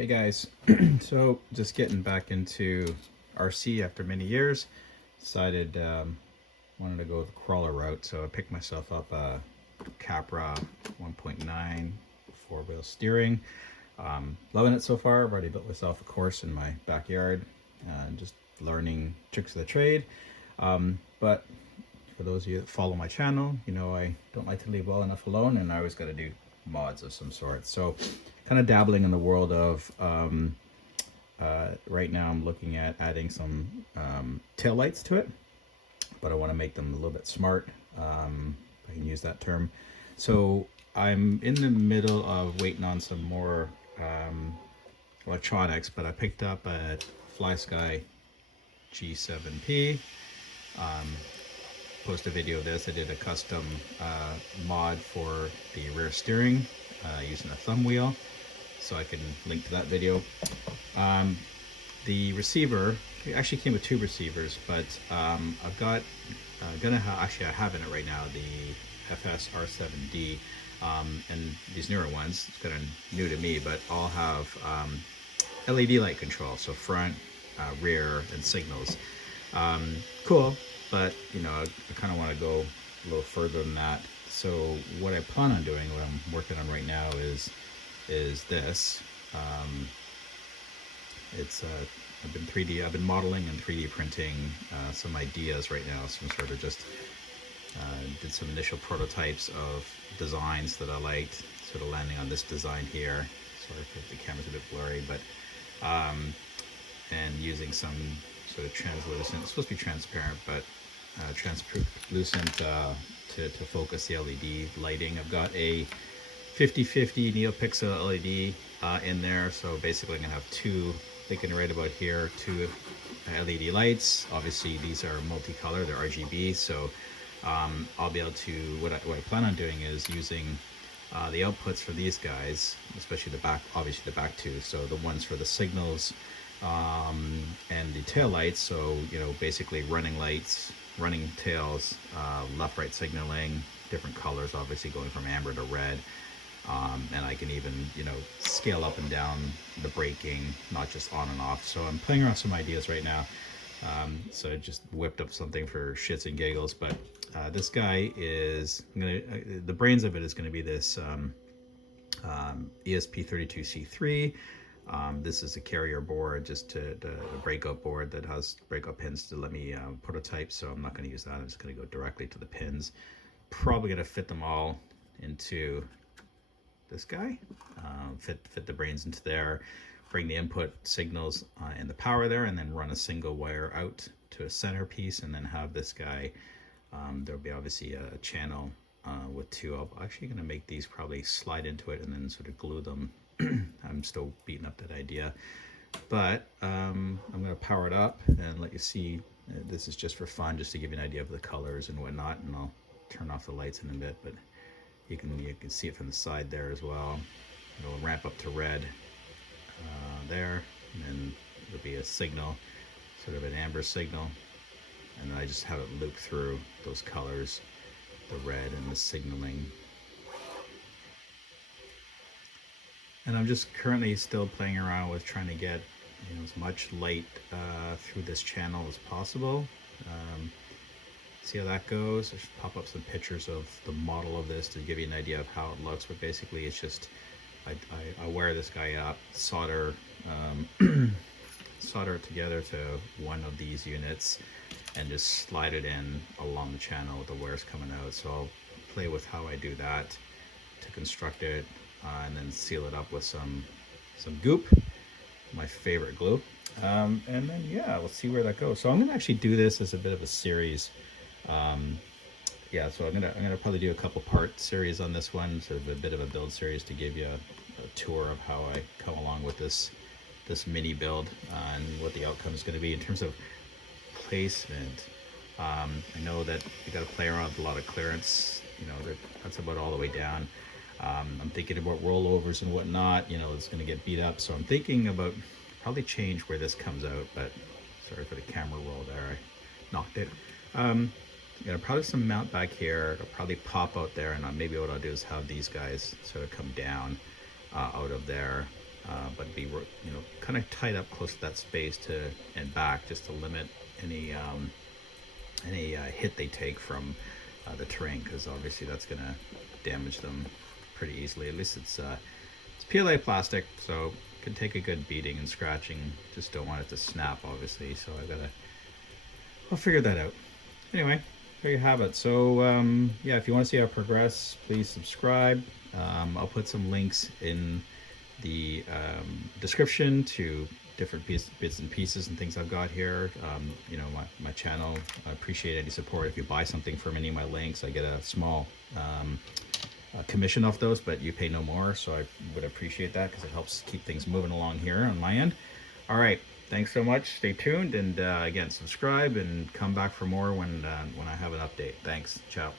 Hey guys, so just getting back into RC after many years. Decided wanted to go the crawler route, so I picked myself up a Capra 1.9 four-wheel steering. Loving it so far. I've already built myself a course in my backyard, just learning tricks of the trade. But for those of you that follow my channel, you know I don't like to leave well enough alone, and I always got to do mods of some sort. So kind of dabbling in the world of right now I'm looking at adding some tail lights to it, but I want to make them a little bit smart, if I can use that term. So I'm in the middle of waiting on some more electronics, but I picked up a FlySky G7P. Post a video of this. I did a custom mod for the rear steering using a thumb wheel, so I can link to that video. The receiver, it actually came with two receivers, but I've got actually I have in it right now the FS R7D, and these newer ones, it's kind of new to me, but all have LED light control, so front, rear, and signals. Cool, but you know, I kind of want to go a little further than that. So what I plan on doing, what I'm working on right now is this. I've been modeling and 3D printing some ideas right now. Some sort of just did some initial prototypes of designs that I liked, sort of landing on this design here. Sorry if the camera's a bit blurry, but and using some sort of translucent, it's supposed to be transparent, but translucent to focus the LED lighting. I've got a 50/50 NeoPixel LED in there, so basically I'm gonna have two, thinking right about here, two LED lights. Obviously these are multicolor, they're RGB, so I'll be able to, what I plan on doing is using the outputs for these guys, especially the back, obviously the back two, so the ones for the signals and the tail lights, so you know, basically running lights, running tails, left right signaling, different colors, obviously going from amber to red. And I can even, you know, scale up and down the braking, not just on and off. So I'm playing around with some ideas right now. So I just whipped up something for shits and giggles, but this guy is the brains of it is going to be this ESP32C3. This is a carrier board, just a breakout board that has breakout pins to let me prototype, so I'm not going to use that. I'm just going to go directly to the pins. Probably going to fit them all into this guy, fit the brains into there, bring the input signals and the power there, and then run a single wire out to a centerpiece, and then have this guy, there'll be obviously a channel with two. I'm actually going to make these probably slide into it and then sort of glue them. I'm still beating up that idea, but I'm going to power it up and let you see. This is just for fun, just to give you an idea of the colors and whatnot, and I'll turn off the lights in a bit, but you can see it from the side there as well. It'll ramp up to red there, and then there'll be a signal, sort of an amber signal, and then I just have it loop through those colors, the red and the signaling. And I'm just currently still playing around with trying to get, you know, as much light through this channel as possible. See how that goes. I should pop up some pictures of the model of this to give you an idea of how it looks, but basically it's just I wire this guy up, solder solder it together to one of these units, and just slide it in along the channel with the wires coming out. So I'll play with how I do that to construct it, and then seal it up with some goop, my favorite glue, and then yeah, let's see where that goes. So I'm gonna actually do this as a bit of a series. Yeah, so I'm gonna probably do a couple part series on this one, sort of a bit of a build series to give you a tour of how I come along with this mini build, and what the outcome is going to be in terms of placement. I know that you got to play around with a lot of clearance. You know, that's about all the way down. I'm thinking about rollovers and whatnot. You know, it's going to get beat up, so I'm thinking about probably change where this comes out. But sorry for the camera roll there, I knocked it. You know, probably some mount back here. It'll probably pop out there, and maybe what I'll do is have these guys sort of come down out of there, but be, you know, kind of tied up close to that space to and back, just to limit any hit they take from the terrain, because obviously that's going to damage them pretty easily. At least it's PLA plastic, so it can take a good beating and scratching. Just don't want it to snap, obviously. So I'll figure that out. Anyway, there you have it. So yeah, if you want to see how I progress, please subscribe. I'll put some links in the description to different bits and pieces and things I've got here. You know, my channel. I appreciate any support. If you buy something from any of my links, I get a small commission off those, but you pay no more. So I would appreciate that, because it helps keep things moving along here on my end. All right. Thanks so much. Stay tuned, and again, subscribe and come back for more when I have an update. Thanks. Ciao.